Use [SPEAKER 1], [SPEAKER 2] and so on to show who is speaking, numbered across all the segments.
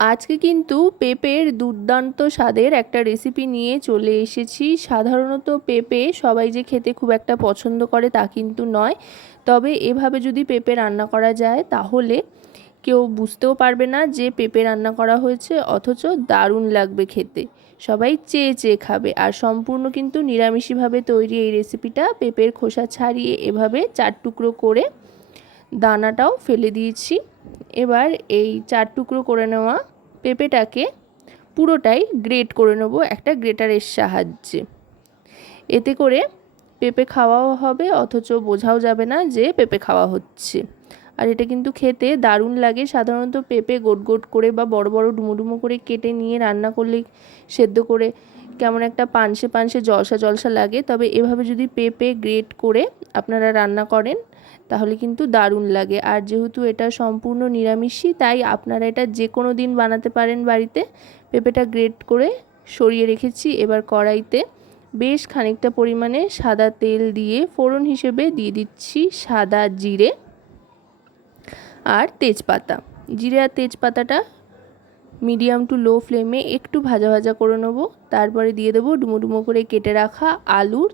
[SPEAKER 1] আজকে কিন্তু পেঁপের দুর্দান্ত স্বাদের একটা রেসিপি নিয়ে চলে এসেছি। সাধারণত পেঁপে সবাই যে খেতে খুব একটা পছন্দ করে তা কিন্তু নয়। তবে এভাবে যদি পেঁপে রান্না করা যায়, তাহলে কেউ বুঝতেও পারবে না যে পেঁপে রান্না করা হয়েছে, অথচ দারুণ লাগবে খেতে। সবাই চেয়ে চেয়ে খাবে আর সম্পূর্ণ কিন্তু নিরামিষিভাবে তৈরি এই রেসিপিটা পেঁপের খোসা ছাড়িয়ে এভাবে চার টুকরো করে দানাটাও ফেলে দিয়েছি। এবার এই চার টুকরো করে নেওয়া পেঁপেটাকে পুরোটাই গ্রেট করে নেব একটা গ্রেটারের সাহায্যে। এতে করে পেঁপে খাওয়াও হবে, অথচ বোঝাও যাবে না যে পেঁপে খাওয়া হচ্ছে। আর এটা কিন্তু খেতে দারুণ লাগে। সাধারণত পেঁপে গোট গোট করে বা বড় বড় ডুমো করে কেটে নিয়ে রান্না করলে সেদ্ধ করে কেমন একটা পানসে পানসে জলসা জলসা লাগে। তবে এভাবে যদি পেঁপে গ্রেট করে আপনারা রান্না করেন তাহলে কিন্তু দারুণ লাগে। আর যেহেতু এটা সম্পূর্ণ নিরামিষই, তাই আপনারা এটা যে কোনো দিন বানাতে পারেন বাড়িতে। পেঁপেটা গ্রেট করে সরিয়ে রেখেছি এবার কড়াইতে। বেশ খানিকটা পরিমাণে সাদা তেল দিয়ে ফোড়ন হিসেবে দিয়ে দিচ্ছি সাদা জিরে আর তেজপাতা। জিরে আর তেজপাতাটা মিডিয়াম টু লো ফ্লেমে একটু ভাজা ভাজা করে নেব। তারপরে দিয়ে দেবো ডুমো ডুমো করে কেটে রাখা আলুর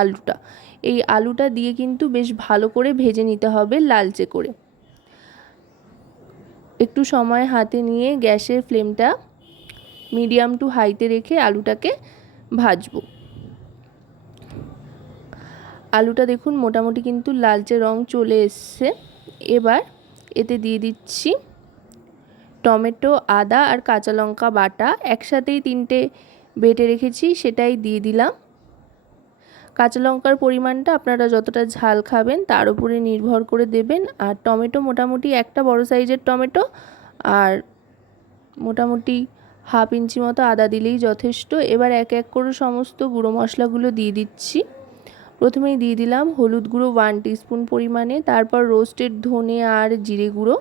[SPEAKER 1] আলুটা। এই আলুটা দিয়ে কিন্তু বেশ ভালো করে ভেজে নিতে হবে লালচে করে। একটু সময় হাতে নিয়ে গ্যাসের ফ্লেমটা মিডিয়াম টু হাইতে রেখে আলুটাকে ভাজবো। আলুটা দেখুন মোটামুটি কিন্তু লালচে রং চলে এসছে। এবার এতে দিয়ে দিচ্ছি টমেটো, আদা আর কাঁচা লঙ্কা বাটা। একসাথেই তিনটে বেটে রেখেছি, সেটাই দিয়ে দিলাম। কাঁচা লঙ্কার পরিমাণটা আপনারা যতটা ঝাল খাবেন তার উপরে নির্ভর করে দেবেন। আর টমেটো মোটামুটি একটা বড় সাইজের টমেটো আর মোটামুটি হাফ ইঞ্চি মতো আদা দিলেই যথেষ্ট। এবার এক এক করে সমস্ত গুঁড়ো মশলাগুলো দিয়ে দিচ্ছি। প্রথমেই দিয়ে দিলাম হলুদ গুঁড়ো ওয়ান টিস্পুন পরিমাণে, তারপর রোস্টেড ধনে আর জিরে গুঁড়ো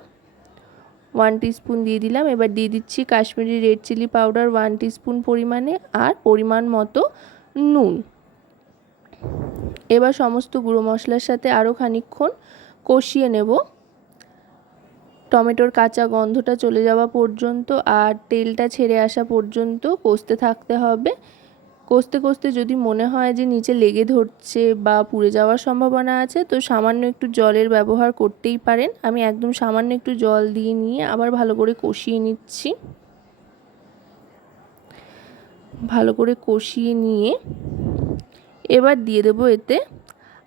[SPEAKER 1] ওয়ান টিস্পুন দিয়ে দিলাম। এবার দিয়ে দিচ্ছি Kashmiri red chilli powder one teaspoon পরিমাণে আর পরিমাণ মতো নুন। এবার সমস্ত গুঁড়ো মশলার সাথে আরও খানিক্ষণ কষিয়ে নেব। টমেটোর কাঁচা গন্ধটা চলে যাওয়া পর্যন্ত আর তেলটা ছেড়ে আসা পর্যন্ত কষতে থাকতে হবে। কষতে কষতে যদি মনে হয় যে নিচে লেগে ধরছে বা পুড়ে যাওয়ার সম্ভাবনা আছে, তো সামান্য একটু জলের ব্যবহার করতেই পারেন। আমি একদম সামান্য একটু জল দিয়ে নিয়ে আবার ভালো করে কষিয়ে নিচ্ছি। ভালো করে কষিয়ে নিয়ে এবার দিয়ে দেবো এতে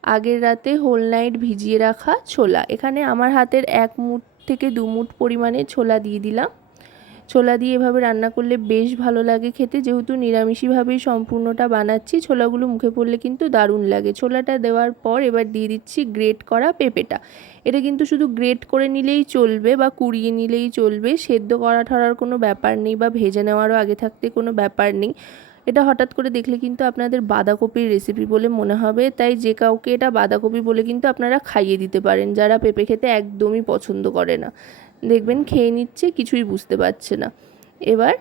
[SPEAKER 1] আগের রাতে হোল নাইট ভিজিয়ে রাখা ছোলা। এখানে আমার হাতের এক মুঠ থেকে দু মুঠ পরিমাণে ছোলা দিয়ে দিলাম। ছোলা দিয়ে এভাবে রান্না করলে বেশ ভালো লাগে খেতে। যেহেতু নিরামিষিভাবেই সম্পূর্ণটা বানাচ্ছি, ছোলাগুলো মুখে পড়লে কিন্তু দারুণ লাগে। ছোলাটা দেওয়ার পর এবার দিয়ে দিচ্ছি গ্রেট করা পেঁপেটা। এটা কিন্তু শুধু গ্রেট করে নিলেই চলবে বা কুড়িয়ে নিলেই চলবে। সেদ্ধ করা ঠরার কোনো ব্যাপার নেই বা ভেজে নেওয়ারও আগে থাকতে কোনো ব্যাপার নেই। এটা হঠাৎ করে দেখলে কিন্তু আপনাদের বাঁধাকপির রেসিপি বলে মনে হবে। তাই যে কাউকে এটা বাঁধাকপি বলে কিন্তু আপনারা খাইয়ে দিতে পারেন। যারা পেঁপে খেতে একদমই পছন্দ করে না। দেখবেন খেয়ে নিচ্ছে, কিছুই বুঝতে পারছে না। এবার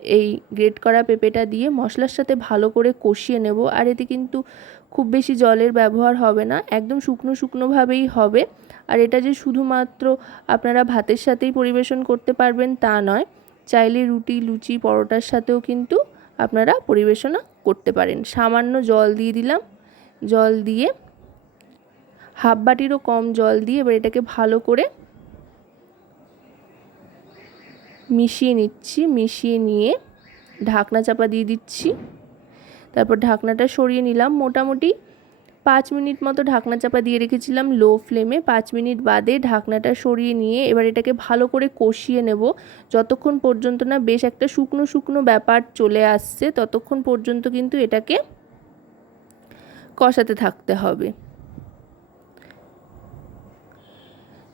[SPEAKER 1] এই গ্রেট করা পেঁপেটা দিয়ে মশলার সাথে ভালো করে কষিয়ে নেব। আর এতে কিন্তু খুব বেশি জলের ব্যবহার হবে না, একদম শুকনো শুকনোভাবেই হবে। আর এটা যে শুধুমাত্র আপনারা ভাতের সাথেই পরিবেশন করতে পারবেন তা নয়, চাইলে রুটি, লুচি, পরোটার সাথেও কিন্তু আপনারা পরিবেশনা করতে পারেন। সামান্য জল দিয়ে দিলাম। জল দিয়ে হাফ বাটিরও কম জল দিয়ে এবার এটাকে ভালো করে মিশিয়ে নিচ্ছি। মিশিয়ে নিয়ে ঢাকনা চাপা দিয়ে দিচ্ছি। তারপর ঢাকনাটা সরিয়ে নিলাম। মোটামুটি পাঁচ মিনিট মতো ঢাকনা চাপা দিয়ে রেখেছিলাম লো ফ্লেমে। পাঁচ মিনিট বাদে ঢাকনাটা সরিয়ে নিয়ে এবার এটাকে ভালো করে কষিয়ে নেব। যতক্ষণ পর্যন্ত না বেশ একটা শুকনো শুকনো ব্যাপার চলে আসছে, ততক্ষণ পর্যন্ত কিন্তু এটাকে কষাতে থাকতে হবে।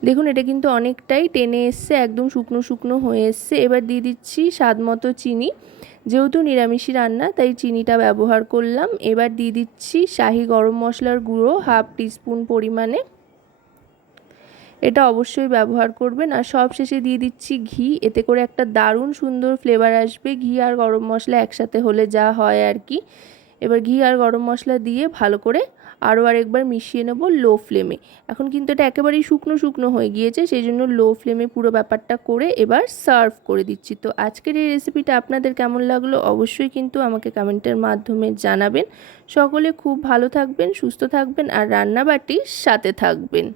[SPEAKER 1] দেখুন, এটা কিন্তু অনেকটাই টেনে এসছে, একদম শুকনো শুকনো হয়ে এসছে। এবার দিয়ে দিচ্ছি স্বাদ মতো চিনি। যেহেতু নিরামিষি রান্না, তাই চিনিটা ব্যবহার করলাম। এবার দিয়ে দিচ্ছি শাহি গরম মশলার গুঁড়ো হাফ টিস্পুন পরিমাণে। এটা অবশ্যই ব্যবহার করবেন। আর সব শেষে দিয়ে দিচ্ছি ঘি। এতে করে একটা দারুণ সুন্দর ফ্লেভার আসবে। ঘি আর গরম মশলা একসাথে হলে যা হয় আর কি। এবার ঘি আর গরম মশলা দিয়ে ভালো করে আরও আরেকবার মিশিয়ে নেব লো ফ্লেমে এখন কিন্তু এটা একেবারেই শুকনো শুকনো হয়ে গিয়েছে, সেই জন্য লো ফ্লেমে পুরো ব্যাপারটা করে এবার সার্ভ করে দিচ্ছি। তো আজকের এই রেসিপিটা আপনাদের কেমন লাগল অবশ্যই কিন্তু আমাকে কমেন্টের মাধ্যমে জানাবেন। সকলে খুব ভালো থাকবেন, সুস্থ থাকবেন আর রান্নাবাটির সাথে থাকবেন।